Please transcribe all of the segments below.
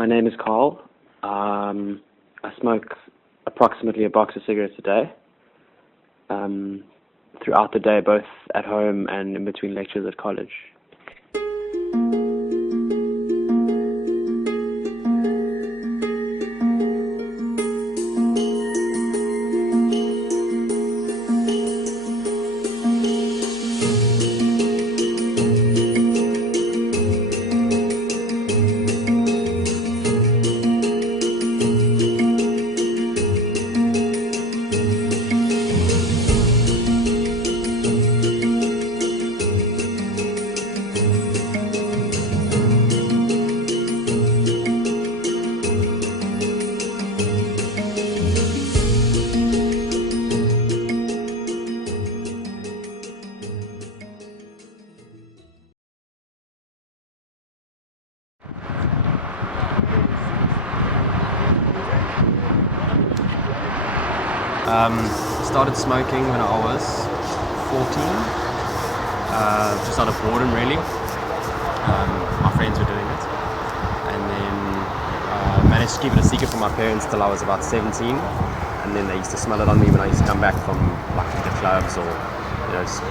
My name is Carl. I smoke approximately a box of cigarettes a day. Throughout the day, both at home and in between lectures at college. Started smoking when I was 14, just out of boredom really. My friends were doing it, and then managed to keep it a secret from my parents till I was about 17, and then they used to smell it on me when I used to come back from like the clubs or just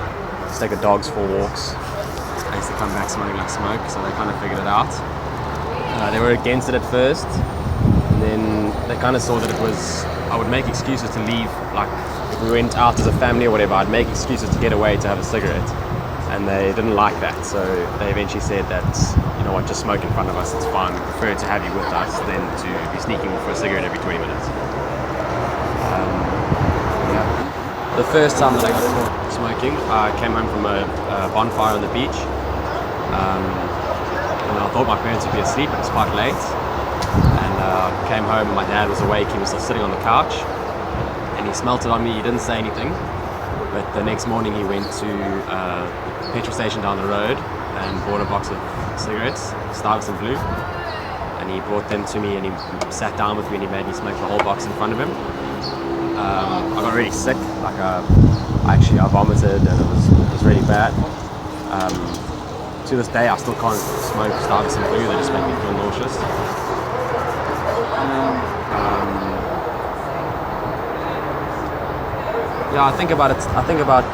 take the dogs for walks. I used to come back smelling like smoke, so they kind of figured it out. They were against it at first, and then they kind of saw that it was, I would make excuses to leave, like if we went out as a family or whatever, I'd make excuses to get away to have a cigarette, and they didn't like that, so they eventually said that, you know what, just smoke in front of us, it's fine, we prefer to have you with us than to be sneaking off for a cigarette every 20 minutes. The first time that I got caught smoking, I came home from a bonfire on the beach, and I thought my parents would be asleep, it was quite late. Came home and my dad was awake, he was still sitting on the couch and he smelt it on me. He didn't say anything, but the next morning he went to the petrol station down the road and bought a box of cigarettes, Stuyvesant Blue, and he brought them to me and he sat down with me and he made me smoke the whole box in front of him. I got really sick, like I vomited and it was really bad. To this day I still can't smoke Stuyvesant Blue, they just make me feel nauseous. Yeah, I think about it. I think about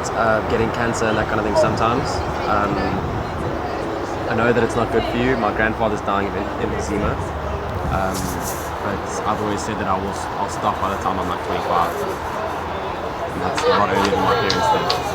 getting cancer and that kind of thing sometimes. I know that it's not good for you. My grandfather's dying of emphysema, but I've always said that I'll stop by the time I'm like 25, and that's a lot earlier than my parents did.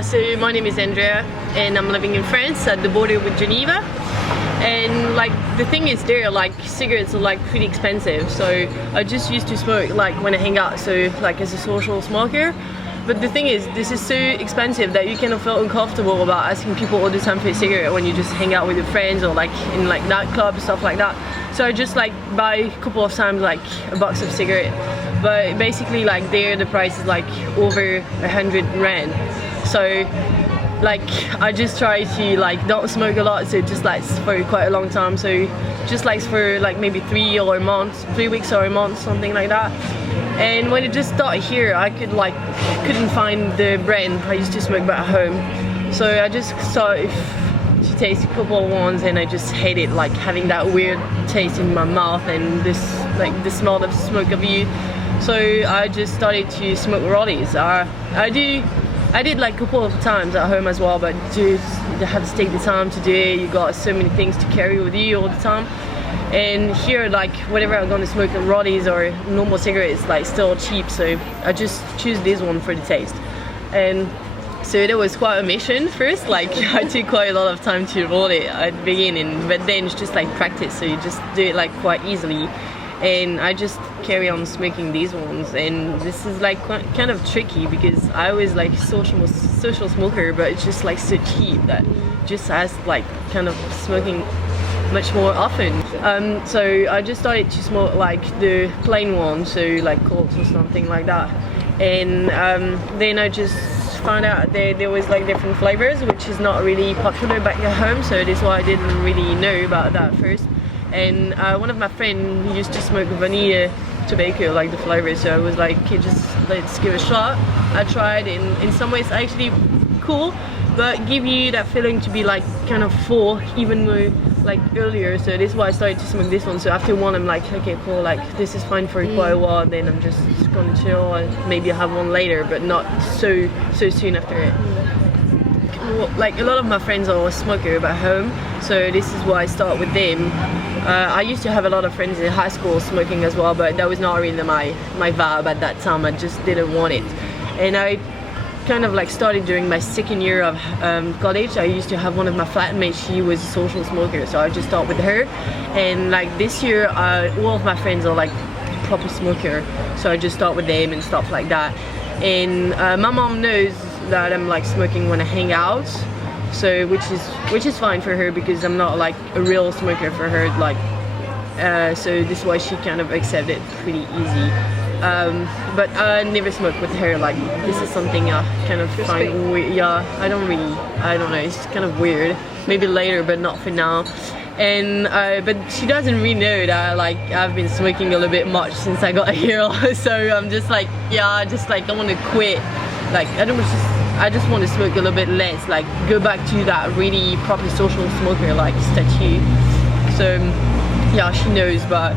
So my name is Andrea and I'm living in France at the border with Geneva, and like the thing is there, like cigarettes are like pretty expensive, so I just used to smoke like when I hang out, so like as a social smoker. But the thing is, this is so expensive that you kind of feel uncomfortable about asking people all the time for a cigarette when you just hang out with your friends or like in like nightclubs, stuff like that. So I just like buy a couple of times like a box of cigarette, but basically like there the price is like over 100 rand. So like I just try to like don't smoke a lot, so it just lasts for quite a long time, so just like for like maybe 3 weeks or a month, something like that. And when it just started here, I couldn't find the brand I used to smoke back at home, so I just started to taste a couple of ones and I just hate it, like having that weird taste in my mouth and this like the smell of smoke of you. So I just started to smoke rollies. I did like a couple of times at home as well, but just you have to take the time to do it. You got so many things to carry with you all the time. And here, like whenever I'm gonna smoke rollies or normal cigarettes, like still cheap, so I just choose this one for the taste. And so that was quite a mission first, like I took quite a lot of time to roll it at the beginning, but then it's just like practice, so you just do it like quite easily. and I just carry on smoking these ones. And this is like kind of tricky because I was like social smoker, but it's just like so cheap that just has like kind of smoking much more often. So I just started to smoke like the plain one, so like Colts or something like that. And then I just found out there was like different flavors, which is not really popular back at home, so this is why I didn't really know about that first. And one of my friends used to smoke vanilla tobacco, like the flavor, so I was like, okay, just let's give it a shot. I tried, and in some ways actually cool, but give you that feeling to be like kind of full, even though like earlier. So this is why I started to smoke this one. So after one I'm like, okay, cool, like this is fine for quite a while, then I'm just gonna chill and maybe I'll have one later, but not so soon after it. Well, like a lot of my friends are a smoker back home, so this is why I start with them. I used to have a lot of friends in high school smoking as well, but that was not really my vibe at that time. I just didn't want it. And I kind of like started during my second year of college. I used to have one of my flatmates, she was a social smoker, so I just started with her. And like this year all of my friends are like proper smoker, so I just start with them and stuff like that. And my mom knows that I'm like smoking when I hang out, so which is fine for her because I'm not like a real smoker for her, like so this is why she kind of accepted it pretty easy. But I never smoke with her, like this is something I kind of find weird. Yeah, I don't know, it's kind of weird. Maybe later, but not for now. And but she doesn't really know that like I've been smoking a little bit much since I got here. So I'm just like, yeah, I just like don't want to quit. Like I just want to smoke a little bit less, like go back to that really proper social smoker like statue. So yeah, she knows, but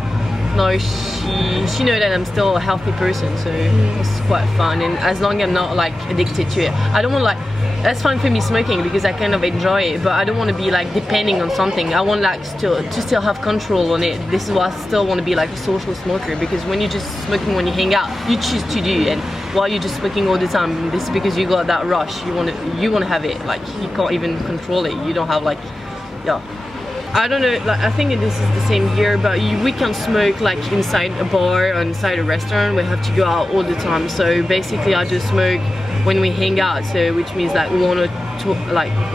no, she knows that I'm still a healthy person, so it's quite fun. And as long as I'm not like addicted to it, I don't want like, that's fine for me smoking because I kind of enjoy it, but I don't want to be like depending on something. I want like to still have control on it. This is why I still want to be like a social smoker, because when you're just smoking when you hang out, you choose to do, and while you're just smoking all the time, this is because you got that rush. You want to have it, like you can't even control it. You don't have like, yeah. I don't know, like I think this is the same here, but we can't smoke like inside a bar or inside a restaurant. We have to go out all the time. So basically I just smoke when we hang out, so which means like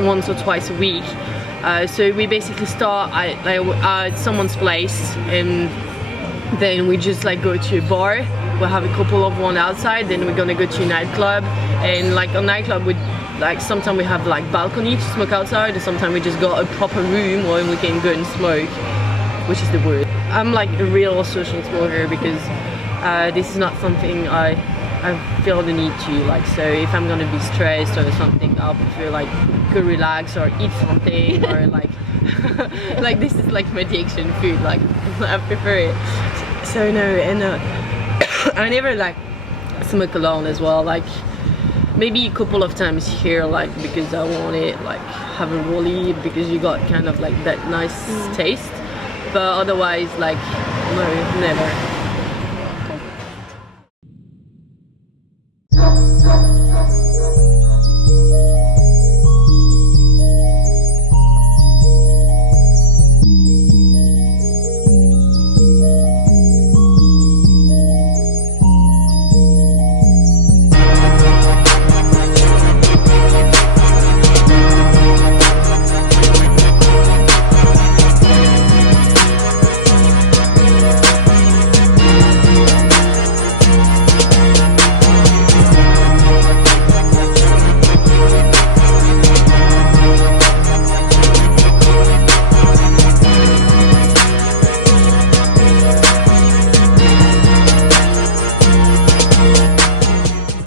once or twice a week. So we basically start at someone's place, and then we just like go to a bar. We'll have a couple of one outside, then we're gonna go to a nightclub. And like a nightclub would, like sometimes we have like balcony to smoke outside, and sometimes we just got a proper room where we can go and smoke, which is the word. I'm like a real social smoker because this is not something I feel the need to, like, so if I'm gonna be stressed or something, I'll prefer like go relax or eat something or like like this is like my addiction, food, like I prefer it. So no, and I never like smoke alone as well, like maybe a couple of times here, like because I want it, like have a rollie because you got kind of like that nice taste, but otherwise like no, never.